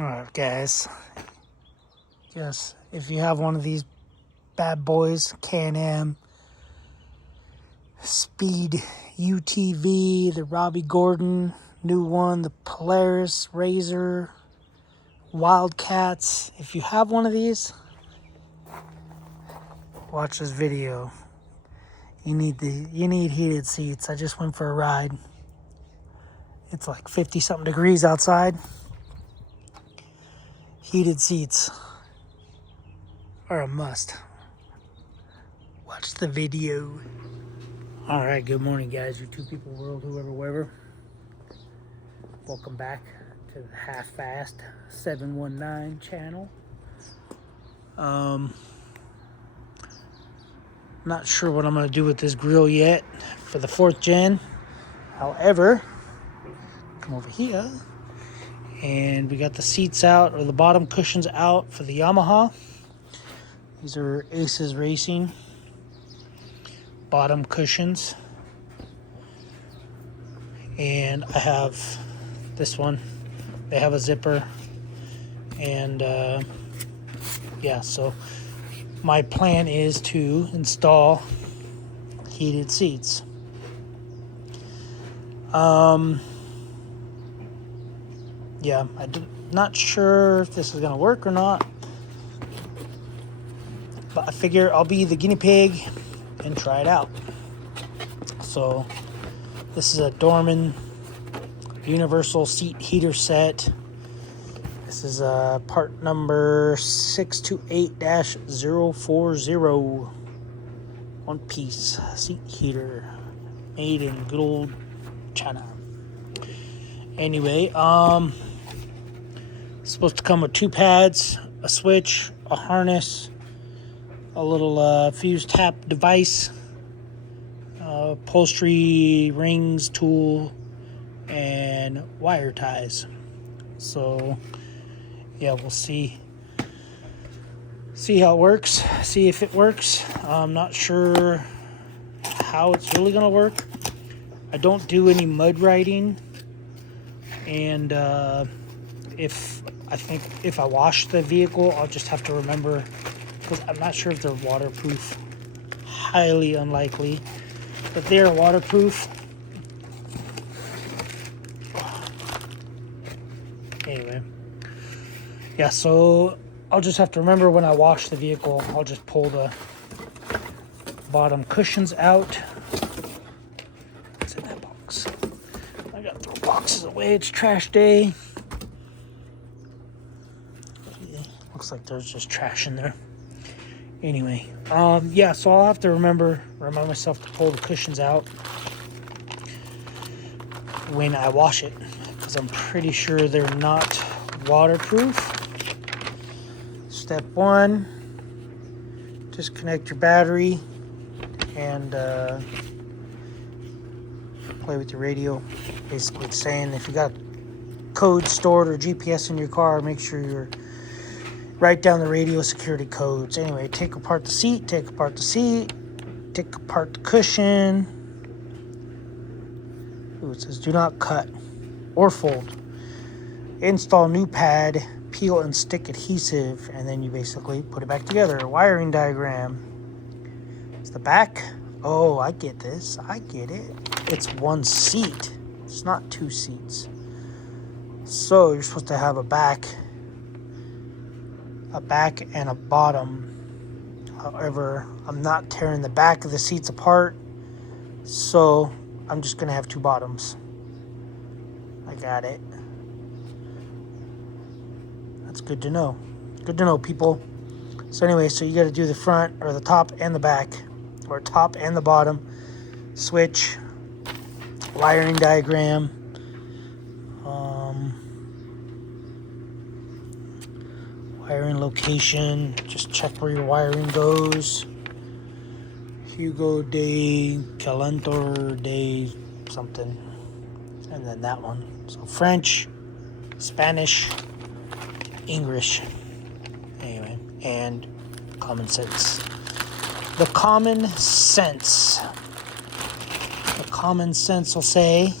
Alright guys, yes, if you have one of these bad boys, Can-Am, Speed UTV, the Robbie Gordon, new one, the Polaris, Razor, Wildcats, if you have one of these, watch this video. You need heated seats. I just went for a ride. It's like 50 something degrees outside. Heated seats are a must. Watch the video. Alright, good morning guys, you two people world, whoever, wherever. Welcome back to the Half-Fast 719 channel. Not sure what I'm going to do with this grill yet for the 4th gen. However, come over here. And we got the seats out, or the bottom cushions out for the Yamaha. These are ACES Racing bottom cushions. And I have this one. They have a zipper. And yeah, so my plan is to install heated seats. Yeah, I'm not sure if this is going to work or not. But I figure I'll be the guinea pig and try it out. So, this is a Dorman universal seat heater set. This is part number 628-040. One piece seat heater. Made in good old China. Anyway, it's supposed to come with 2 pads, a switch, a harness, a little fuse tap device, upholstery, rings, tool, and wire ties. So, yeah, we'll see how it works, see if it works. I'm not sure how it's really going to work. I don't do any mud riding, and if I wash the vehicle, I'll just have to remember, because I'm not sure if they're waterproof. Highly unlikely, but they are waterproof. Anyway, yeah, so I'll just have to remember when I wash the vehicle, I'll just pull the bottom cushions out. What's in that box? I gotta throw boxes away, it's trash day. Looks like there's just trash in there. Anyway, yeah, so I'll have to remind myself to pull the cushions out when I wash it, because I'm pretty sure they're not waterproof. Step 1, disconnect your battery and play with your radio. Basically it's saying if you got code stored or GPS in your car, make sure you're write down the radio security codes. Anyway, take apart the seat, take apart the cushion. Ooh, it says do not cut or fold. Install new pad, peel and stick adhesive, and then you basically put it back together. Wiring diagram. It's the back. Oh, I get this. I get it. It's 1 seat. It's not 2 seats. So you're supposed to have a back and a bottom. However, I'm not tearing the back of the seats apart, so I'm just gonna have 2 bottoms. I got it. That's good to know. Good to know, people. So anyway, so you got to do the front, or the top and the back, or top and the bottom. Switch, wiring diagram, wiring location, just check where your wiring goes. Hugo de Calentor de something. And then that one. So French, Spanish, English. Anyway, and common sense. The common sense will say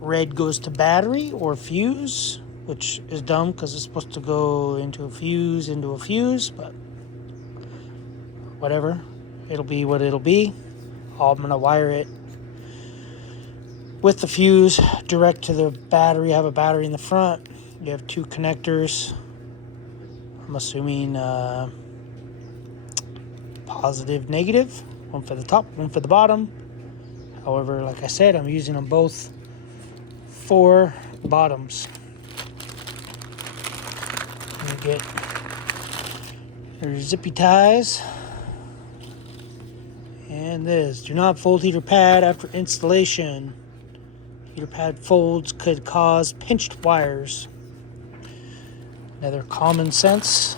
red goes to battery or fuse, which is dumb because it's supposed to go into a fuse, but whatever. It'll be what it'll be. I'm going to wire it with the fuse direct to the battery. I have a battery in the front. You have two connectors. I'm assuming positive, negative. One for the top, one for the bottom. However, like I said, I'm using them both for bottoms. You get your zippy ties. And this, do not fold heater pad after installation. Heater pad folds could cause pinched wires. Another common sense.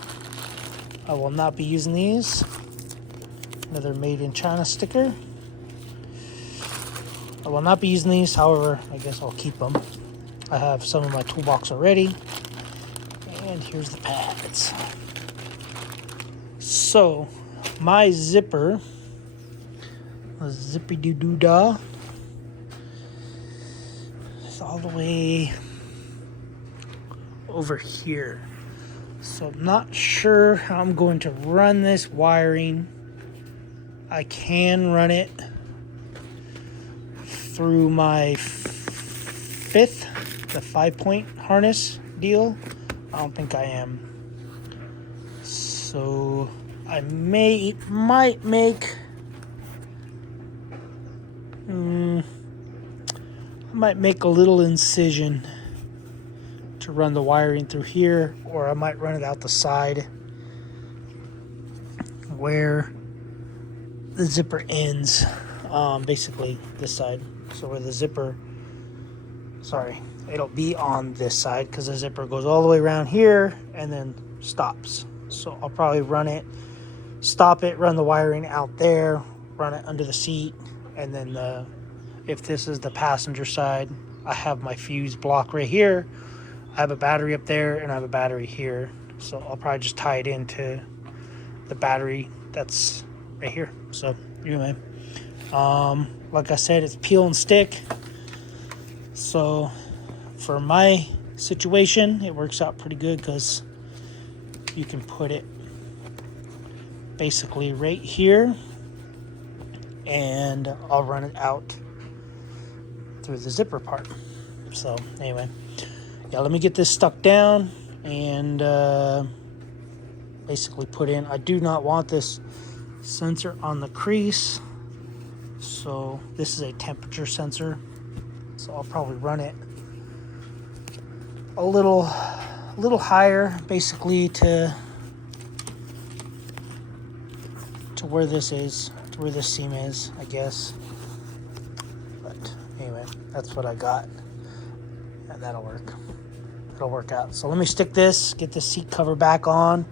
I will not be using these. Another made in China sticker. I will not be using these, however, I guess I'll keep them. I have some in my toolbox already. And here's the pads. So, my zipper, a zippy-doo-doo-dah, is all the way over here. So I'm not sure how I'm going to run this wiring. I can run it through my the 5-point harness deal. I don't think I am. So I might make a little incision to run the wiring through here, or I might run it out the side where the zipper ends, basically this side. So where the zipper, it'll be on this side because the zipper goes all the way around here and then stops. So I'll probably stop it, run the wiring out there, run it under the seat, and then if this is the passenger side, I have my fuse block right here. I have a battery up there and I have a battery here. So I'll probably just tie it into the battery that's right here. So anyway, like I said, it's peel and stick. So for my situation, it works out pretty good because you can put it basically right here and I'll run it out through the zipper part. So anyway, yeah, let me get this stuck down and basically put in. I do not want this sensor on the crease, so this is a temperature sensor, so I'll probably run it a little higher, basically to where this is, to where this seam is, I guess. But anyway, that's what I got, and that'll work. It'll work out. So let me stick this, get the seat cover back on,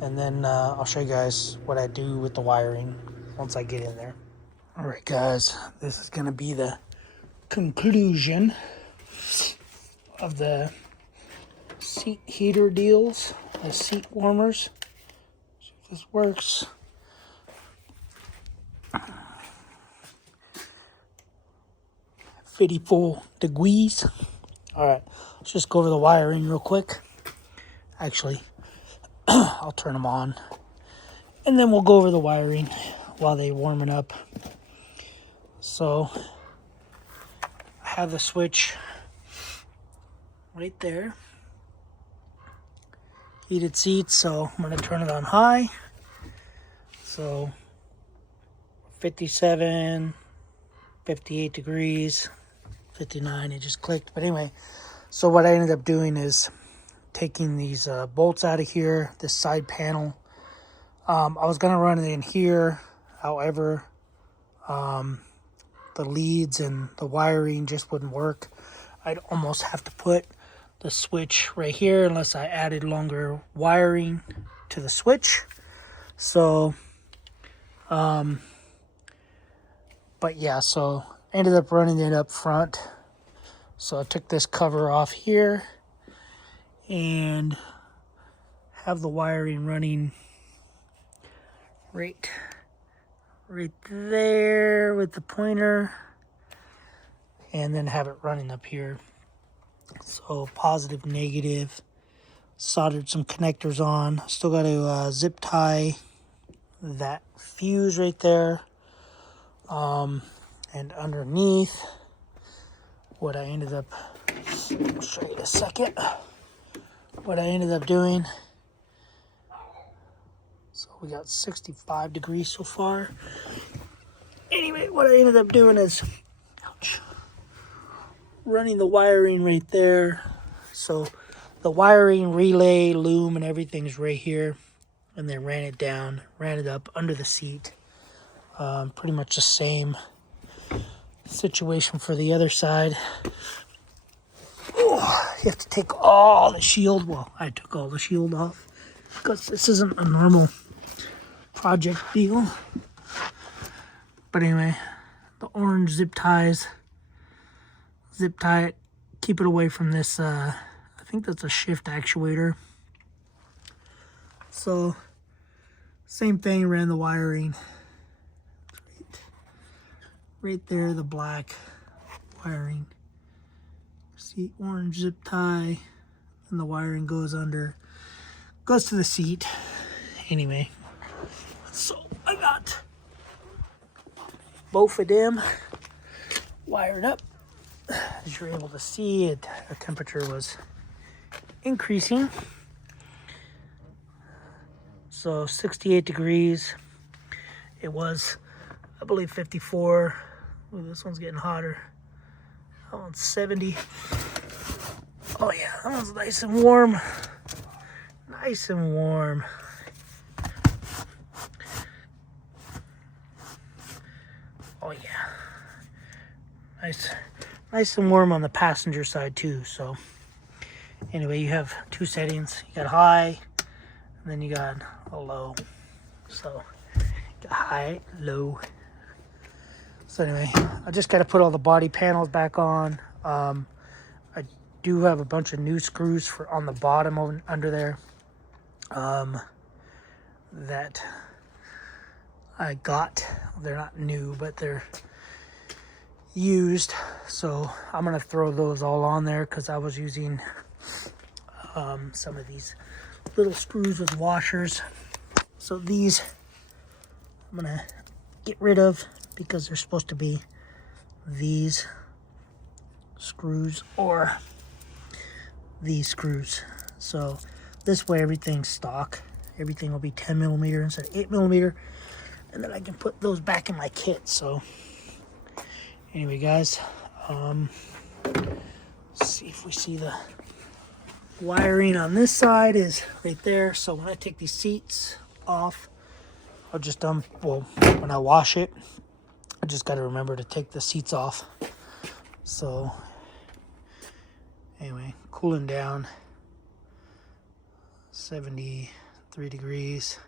and then I'll show you guys what I do with the wiring once I get in there. All right, guys, this is going to be the conclusion of the seat heater deals, the seat warmers. See if this works. 54 degrees. All right, let's just go over the wiring real quick. Actually, I'll turn them on, and then we'll go over the wiring while they're warming up. So I have the switch right there. Heated seats, so I'm going to turn it on high. So 57, 58 degrees, 59, it just clicked. But anyway, so what I ended up doing is taking these bolts out of here, this side panel. I was going to run it in here. However, the leads and the wiring just wouldn't work. I'd almost have to put the switch right here unless I added longer wiring to the switch. So, but yeah, so ended up running it up front. So I took this cover off here and have the wiring running right there with the pointer, and then have it running up here. So positive, negative, soldered some connectors on. Still got to zip tie that fuse right there. And underneath, what I ended up, I'll show you in a second, what I ended up doing. So we got 65 degrees so far. Anyway, what I ended up doing is, ouch, running the wiring right there. So the wiring, relay, loom, and everything's right here. And then ran it down, ran it up under the seat. Pretty much the same situation for the other side. Oh, you have to take all the shield. Well, I took all the shield off because this isn't a normal project deal. But anyway, the orange zip ties. Zip tie it, keep it away from this, I think that's a shift actuator. So, same thing, ran the wiring. Right there, the black wiring. See, orange zip tie, and the wiring goes under, goes to the seat. Anyway, so I got both of them wired up. As you're able to see, it, the temperature was increasing. So 68 degrees. It was, I believe, 54. Ooh, this one's getting hotter. That one's 70. Oh yeah, that one's nice and warm. Nice and warm. Oh yeah. Nice and warm on the passenger side too. So anyway, you have two settings. You got high, and then you got a low. So got high, low. So anyway, I just got to put all the body panels back on. I do have a bunch of new screws for on the bottom under there that I got. They're not new, but they're used. So I'm going to throw those all on there because I was using some of these little screws with washers. So these I'm going to get rid of because they're supposed to be these screws or these screws. So this way everything's stock. Everything will be 10 millimeter instead of 8 millimeter. And then I can put those back in my kit. So anyway, guys, let's see if we see the wiring on this side is right there. So when I take these seats off, I'll just when I wash it, I just got to remember to take the seats off. So anyway, cooling down, 73 degrees.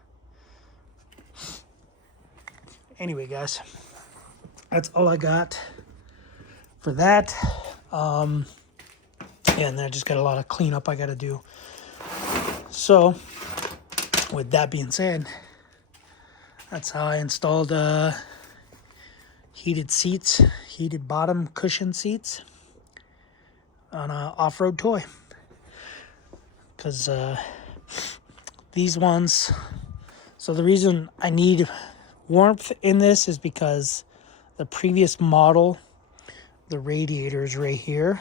Anyway, guys, that's all I got for that. And then I just got a lot of cleanup I got to do. So with that being said, that's how I installed heated seats, heated bottom cushion seats on an off-road toy. Because these ones, so the reason I need warmth in this is because the previous model, the radiator is right here.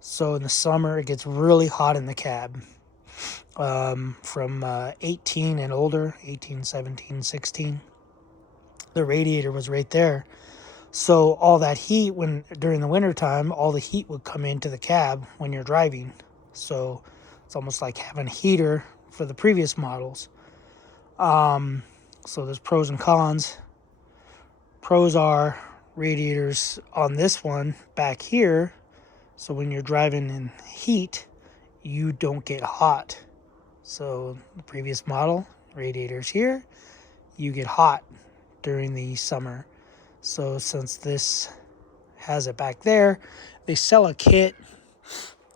So in the summer, it gets really hot in the cab. From 18 and older, 18, 17, 16, the radiator was right there. So all that heat, during the winter time, all the heat would come into the cab when you're driving. So it's almost like having a heater for the previous models. So there's pros and cons. Pros are radiators on this one back here. So when you're driving in heat, you don't get hot. So the previous model, radiators here, you get hot during the summer. So since this has it back there, they sell a kit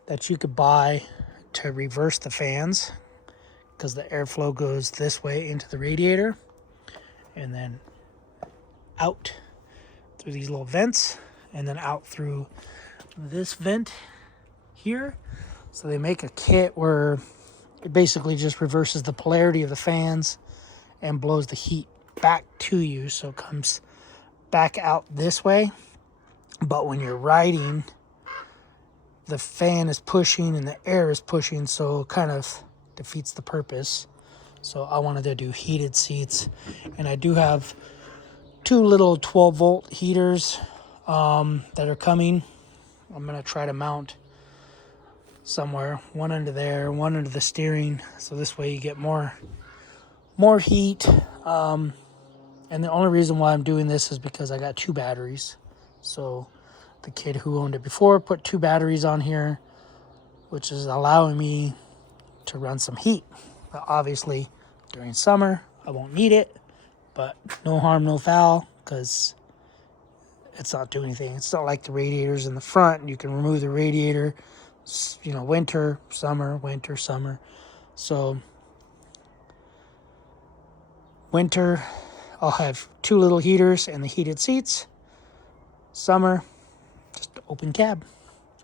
that you could buy to reverse the fans, because the airflow goes this way into the radiator and then out through these little vents, and then out through this vent here. So they make a kit where it basically just reverses the polarity of the fans and blows the heat back to you, so it comes back out this way. But when you're riding, the fan is pushing and the air is pushing, so it kind of defeats the purpose. So I wanted to do heated seats, and I do have 2 little 12-volt heaters that are coming. I'm gonna try to mount somewhere, one under there, one under the steering, so this way you get more heat. And the only reason why I'm doing this is because I got 2 batteries. So the kid who owned it before put 2 batteries on here, which is allowing me to run some heat. But obviously during summer I won't need it, but no harm, no foul, because it's not doing anything. It's not like the radiators in the front. You can remove the radiator, you know, winter, summer, winter, summer. So winter, I'll have 2 little heaters and the heated seats. Summer, just open cab.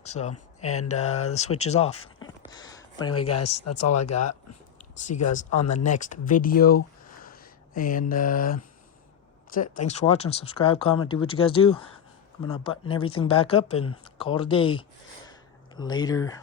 So, and the switch is off. But anyway, guys, that's all I got. See you guys on the next video. And that's it. Thanks for watching. Subscribe, comment, do what you guys do. I'm going to button everything back up and call it a day. Later.